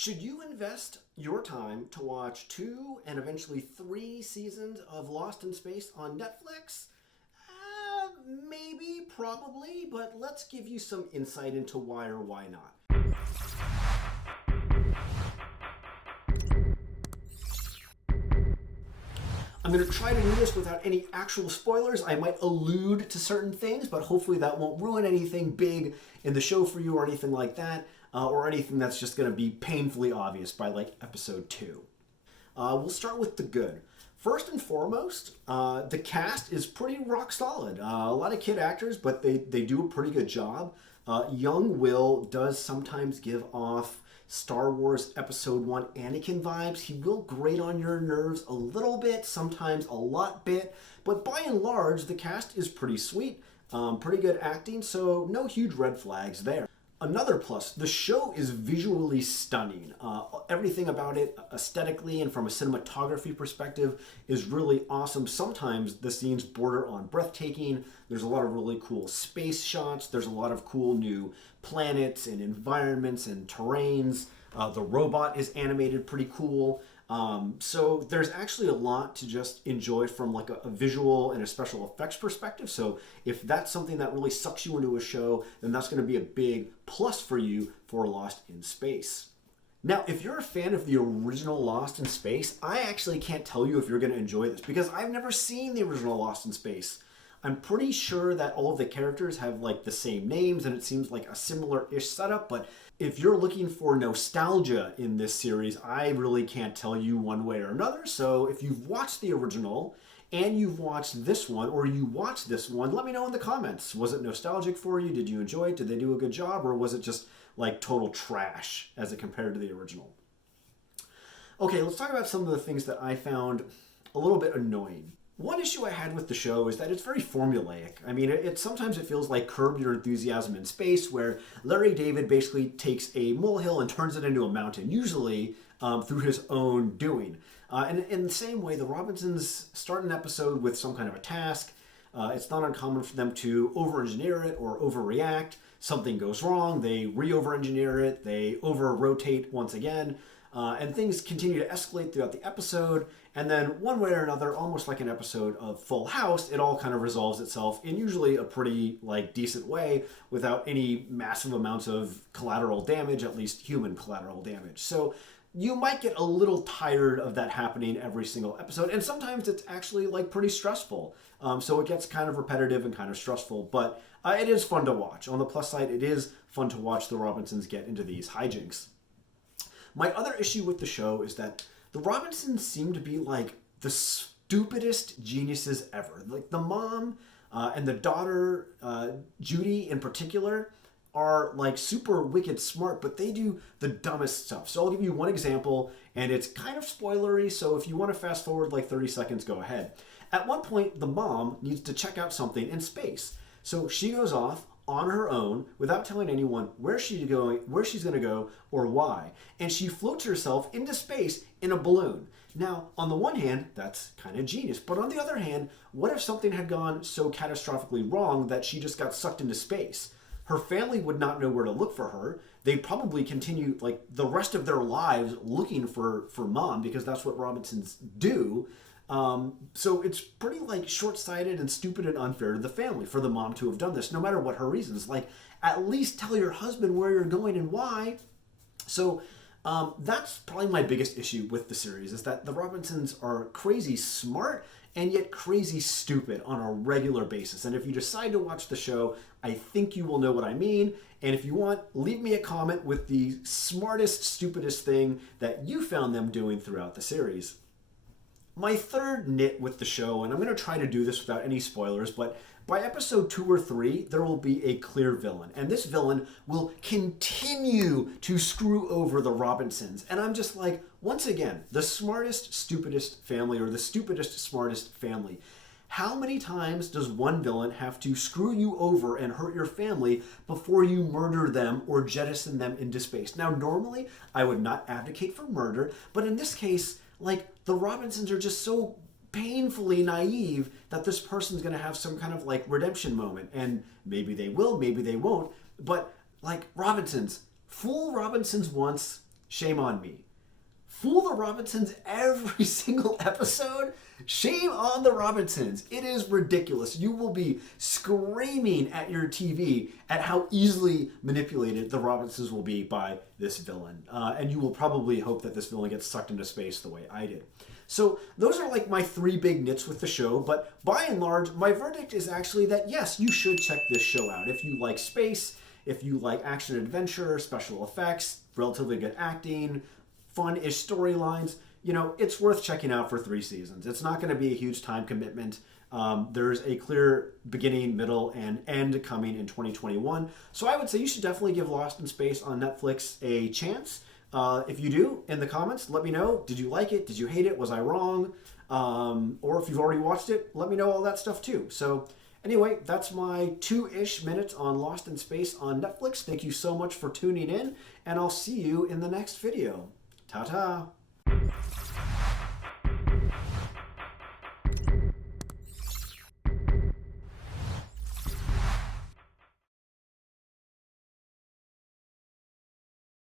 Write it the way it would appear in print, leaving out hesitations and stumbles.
Should you invest your time to watch 2 and eventually 3 seasons of Lost in Space on Netflix? Maybe, probably, but let's give you some insight into why or why not. I'm going to try to do this without any actual spoilers. I might allude to certain things, but hopefully that won't ruin anything big in the show for you or anything like that, or anything that's just going to be painfully obvious by like episode 2. We'll start with the good. First and foremost, the cast is pretty rock solid. A lot of kid actors, but they do a pretty good job. Young Will does sometimes give off Star Wars Episode 1 Anakin vibes. He will grate on your nerves a little bit, sometimes a lot bit, but by and large, the cast is pretty sweet. Pretty good acting, so no huge red flags there. Another plus, the show is visually stunning. Everything about it, aesthetically and from a cinematography perspective, is really awesome. Sometimes the scenes border on breathtaking. There's a lot of really cool space shots. There's a lot of cool new planets and environments and terrains. The robot is animated pretty cool. So there's actually a lot to just enjoy from like a visual and a special effects perspective. So if that's something that really sucks you into a show, then that's going to be a big plus for you for Lost in Space. Now, if you're a fan of the original Lost in Space, I actually can't tell you if you're going to enjoy this because I've never seen the original Lost in Space. I'm pretty sure that all of the characters have like the same names and it seems like a similar-ish setup, but if you're looking for nostalgia in this series, I really can't tell you one way or another. So if you've watched the original and you've watched this one, or you watched this one, let me know in the comments. Was it nostalgic for you? Did you enjoy it? Did they do a good job? Or was it just like total trash as it compared to the original? Okay, let's talk about some of the things that I found a little bit annoying. One issue I had with the show is that it's very formulaic. I mean, sometimes it feels like Curb Your Enthusiasm in Space, where Larry David basically takes a molehill and turns it into a mountain, usually through his own doing. And in the same way, the Robinsons start an episode with some kind of a task. It's not uncommon for them to over-engineer it or overreact. Something goes wrong, they re-over-engineer it, they over-rotate once again, and things continue to escalate throughout the episode. And then one way or another, almost like an episode of Full House, it all kind of resolves itself in usually a pretty like decent way without any massive amounts of collateral damage, at least human collateral damage. So you might get a little tired of that happening every single episode. And sometimes it's actually like pretty stressful. So it gets kind of repetitive and kind of stressful, but it is fun to watch. On the plus side, it is fun to watch the Robinsons get into these hijinks. My other issue with the show is that the Robinsons seem to be like the stupidest geniuses ever. Like the mom and the daughter, Judy in particular, are like super wicked smart, but they do the dumbest stuff. So I'll give you one example, and it's kind of spoilery, so if you want to fast forward like 30 seconds, go ahead. At one point, the mom needs to check out something in space. So she goes off on her own without telling anyone where she's going to go or why. And she floats herself into space in a balloon. Now, on the one hand, that's kind of genius. But on the other hand, what if something had gone so catastrophically wrong that she just got sucked into space? Her family would not know where to look for her. They'd probably continue like the rest of their lives looking for mom because that's what Robinsons do. So it's pretty like short-sighted and stupid and unfair to the family for the mom to have done this, no matter what her reasons. Like, at least tell your husband where you're going and why. So that's probably my biggest issue with the series, is that the Robinsons are crazy smart and yet crazy stupid on a regular basis. And if you decide to watch the show, I think you will know what I mean. And if you want, leave me a comment with the smartest, stupidest thing that you found them doing throughout the series. My third nit with the show, and I'm going to try to do this without any spoilers, but by episode 2 or 3, there will be a clear villain. And this villain will continue to screw over the Robinsons. And I'm just like, once again, the smartest, stupidest family, or the stupidest, smartest family. How many times does one villain have to screw you over and hurt your family before you murder them or jettison them into space? Now, normally, I would not advocate for murder, but in this case, like, the Robinsons are just so painfully naive that this person's going to have some kind of like redemption moment. And maybe they will, maybe they won't. But like Robinsons, fool Robinsons once, Shame on me. Fool the Robinsons every single episode? Shame on the Robinsons. It is ridiculous. You will be screaming at your TV at how easily manipulated the Robinsons will be by this villain. And you will probably hope that this villain gets sucked into space the way I did. So those are like my 3 big nits with the show, but by and large, my verdict is actually that yes, you should check this show out. If you like space, if you like action adventure, special effects, relatively good acting, fun-ish storylines, you know, it's worth checking out for 3 seasons. It's not going to be a huge time commitment. There's a clear beginning, middle, and end coming in 2021. So I would say you should definitely give Lost in Space on Netflix a chance. If you do, in the comments, let me know. Did you like it? Did you hate it? Was I wrong? Or if you've already watched it, let me know all that stuff too. So anyway, that's my 2-ish minutes on Lost in Space on Netflix. Thank you so much for tuning in, and I'll see you in the next video. Ta-ta!